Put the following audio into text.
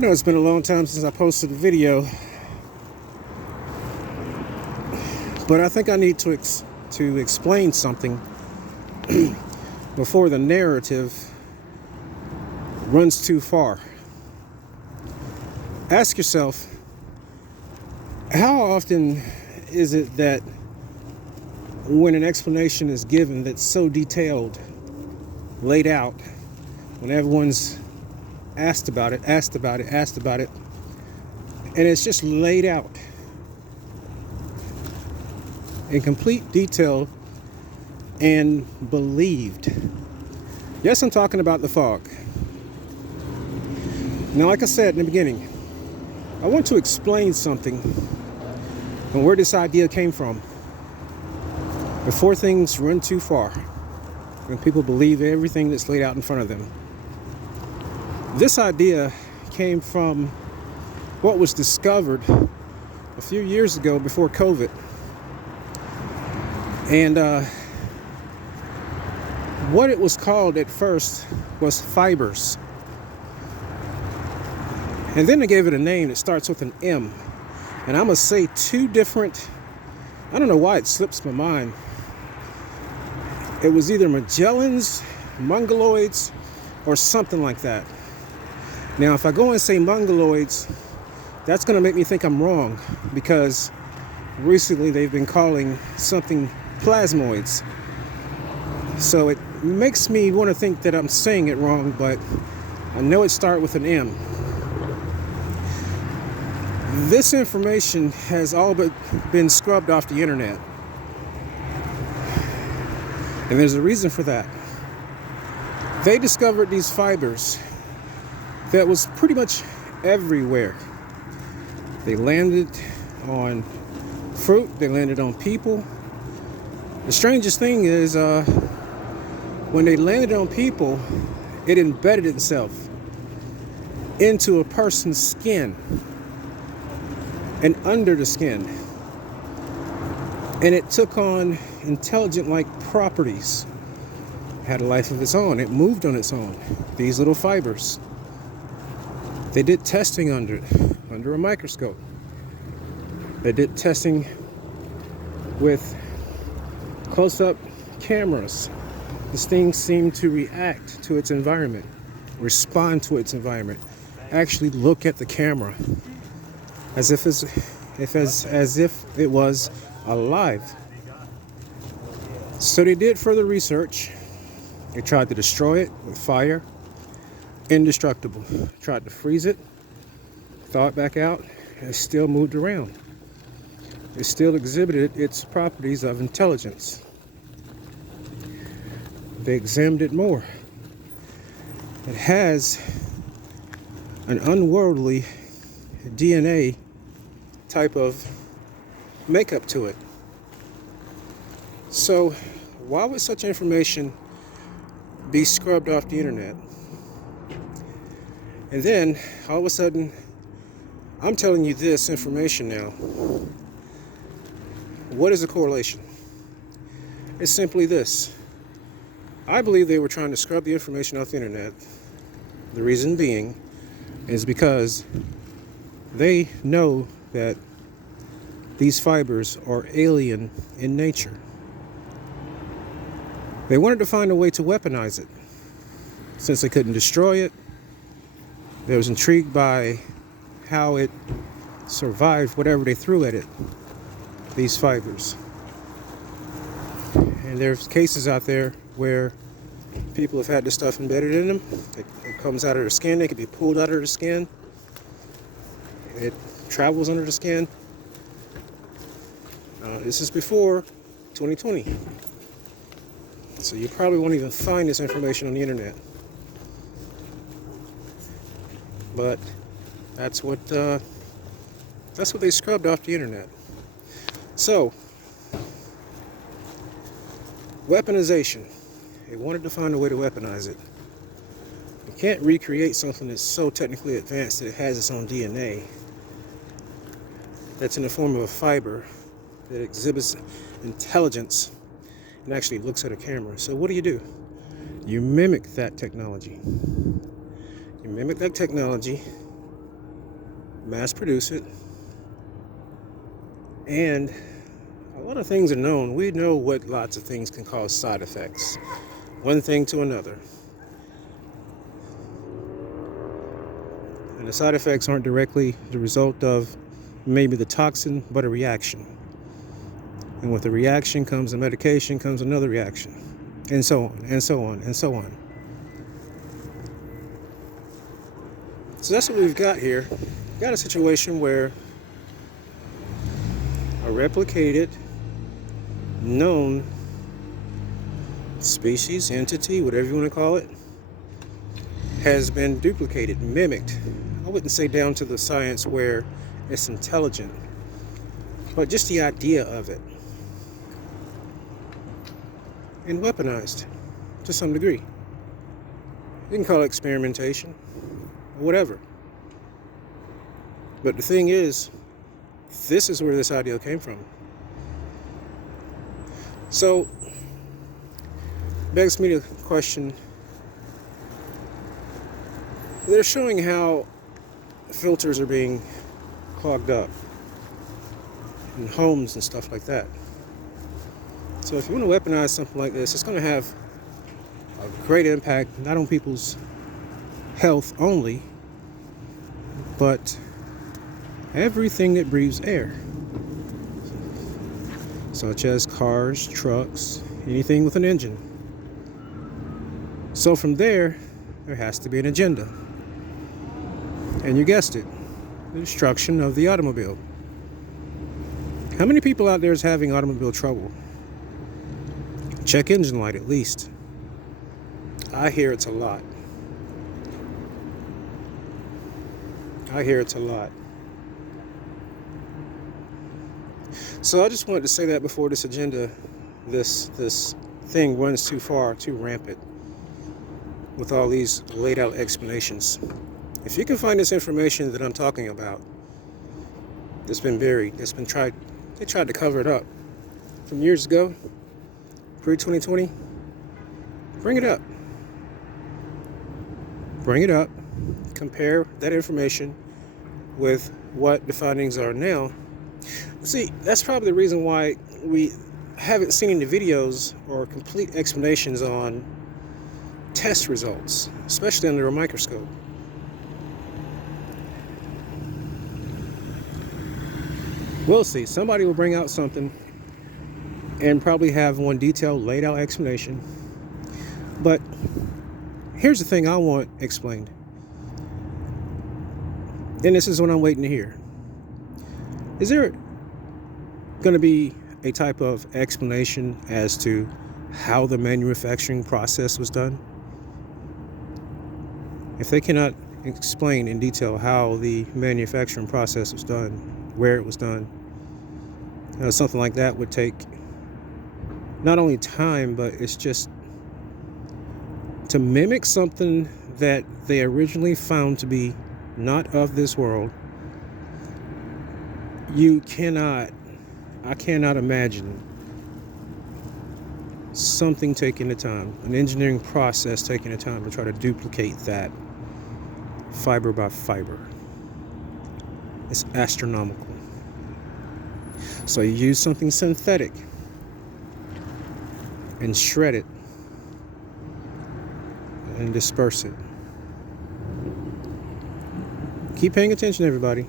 I know it's been a long time since I posted a video, but I think I need to explain something before the narrative runs too far. Ask yourself, how often is it that when an explanation is given that's so detailed, laid out, when everyone's asked about it, and it's just laid out in complete detail and believed? Yes, I'm talking about the fog. Now, like I said in the beginning, I want to explain something and where this idea came from before things run too far and people believe everything that's laid out in front of them. This idea came from what was discovered a few years ago before COVID. And what it was called at first was fibers. And then they gave it a name that starts with an M. And I must say two different, I don't know why it slips my mind. It was either Magellans, Mongoloids, or something like that. Now, if I go and say Mongoloids, that's going to make me think I'm wrong, because recently they've been calling something plasmoids. So it makes me want to think that I'm saying it wrong, but I know it starts with an M. This information has all but been scrubbed off the internet. And there's a reason for that. They discovered these fibers that was pretty much everywhere. They landed on fruit, they landed on people. The strangest thing is, when they landed on people, it embedded itself into a person's skin and under the skin. And it took on intelligent-like properties. It had a life of its own. It moved on its own. These little fibers. They did testing under a microscope. They did testing with close-up cameras. This thing seemed to react to its environment, respond to its environment, actually look at the camera as if it was alive. So they did further research. They tried to destroy it with fire. Indestructible. Tried to freeze it, thaw it back out, and it still moved around. It still exhibited its properties of intelligence. They examined it more. It has an unworldly DNA type of makeup to it. So why would such information be scrubbed off the internet? And then all of a sudden, I'm telling you this information now. What is the correlation? It's simply this. I believe they were trying to scrub the information off the internet. The reason being is because they know that these fibers are alien in nature. They wanted to find a way to weaponize it. Since they couldn't destroy it, they was intrigued by how it survived whatever they threw at it, these fibers. And there's cases out there where people have had this stuff embedded in them. It comes out of their skin. It can be pulled out of their skin. It travels under the skin. This is before 2020. So you probably won't even find this information on the internet. But that's what they scrubbed off the internet. So, weaponization. They wanted to find a way to weaponize it. You can't recreate something that's so technically advanced that it has its own DNA, that's in the form of a fiber that exhibits intelligence and actually looks at a camera. So what do? You mimic that technology. You mimic that technology mass produce it, and a lot of things are known. We know what lots of things can cause side effects, one thing to another. And the side effects aren't directly the result of maybe the toxin, but a reaction. And with the reaction comes a medication, comes another reaction, and so on, and so on, and so on. So that's what we've got here. We've got a situation where a replicated, known species, entity, whatever you want to call it, has been duplicated, mimicked. I wouldn't say down to the science where it's intelligent, but just the idea of it. And weaponized to some degree. You can call it experimentation, or whatever. But the thing is, this is where this idea came from. So, begs me to question, they're showing how filters are being clogged up in homes and stuff like that. So if you want to weaponize something like this, it's going to have a great impact, not on people's health only, but everything that breathes air, such as cars, trucks, anything with an engine. So from there has to be an agenda. And you guessed it, the destruction of the automobile. How many people out there is having automobile trouble? Check engine light at least. I hear it's a lot. So I just wanted to say that before this agenda, this thing runs too far, too rampant, with all these laid out explanations. If you can find this information that I'm talking about, that's been buried, that's been tried, they tried to cover it up from years ago, pre-2020, bring it up. Bring it up, compare that information with what the findings are now. See, that's probably the reason why we haven't seen any videos or complete explanations on test results, especially under a microscope. We'll see. Somebody will bring out something and probably have one detailed, laid out explanation. But here's the thing I want explained. And this is what I'm waiting to hear. Is there going to be a type of explanation as to how the manufacturing process was done? If they cannot explain in detail how the manufacturing process was done, where it was done, something like that would take not only time, but it's just to mimic something that they originally found to be not of this world. I cannot imagine something taking the time, an engineering process taking the time to try to duplicate that fiber by fiber. It's astronomical. So you use something synthetic and shred it and disperse it. Keep paying attention, everybody.